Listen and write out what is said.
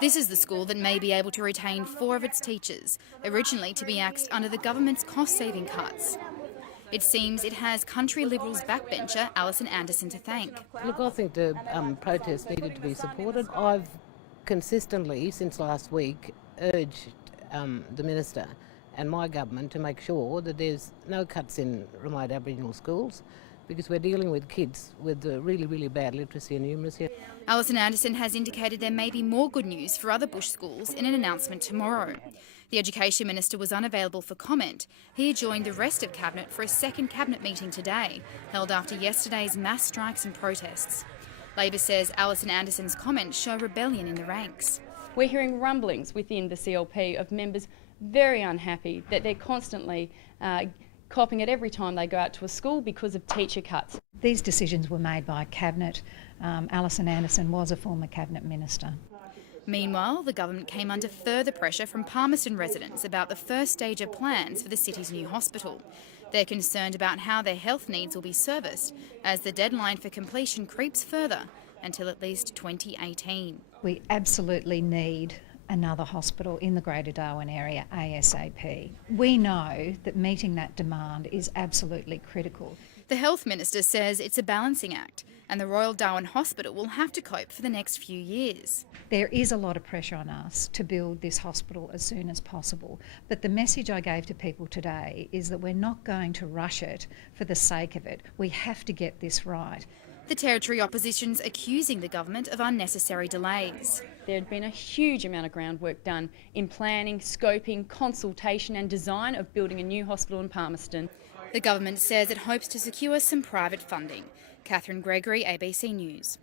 This is the school that may be able to retain 4 of its teachers, originally to be axed under the government's cost-saving cuts. It seems it has country Liberals backbencher Alison Anderson to thank. Look, I think the protests needed to be supported. I've consistently, since last week, urged the Minister and my government to make sure that there's no cuts in remote Aboriginal schools, because we're dealing with kids with really, really bad literacy and numeracy. Alison Anderson has indicated there may be more good news for other bush schools in an announcement tomorrow. The Education Minister was unavailable for comment. He joined the rest of Cabinet for a second Cabinet meeting today, held after yesterday's mass strikes and protests. Labor says Alison Anderson's comments show rebellion in the ranks. We're hearing rumblings within the CLP of members very unhappy that they're constantly copping it every time they go out to a school because of teacher cuts. These decisions were made by Cabinet. Alison Anderson was a former Cabinet Minister. Meanwhile, the government came under further pressure from Palmerston residents about the first stage of plans for the city's new hospital. They're concerned about how their health needs will be serviced as the deadline for completion creeps further until at least 2018. We absolutely need another hospital in the Greater Darwin area ASAP. We know that meeting that demand is absolutely critical. The Health Minister says it's a balancing act and the Royal Darwin Hospital will have to cope for the next few years. There is a lot of pressure on us to build this hospital as soon as possible, but the message I gave to people today is that we're not going to rush it for the sake of it. We have to get this right. The Territory opposition's accusing the government of unnecessary delays. There had been a huge amount of groundwork done in planning, scoping, consultation and design of building a new hospital in Palmerston. The government says it hopes to secure some private funding. Catherine Gregory, ABC News.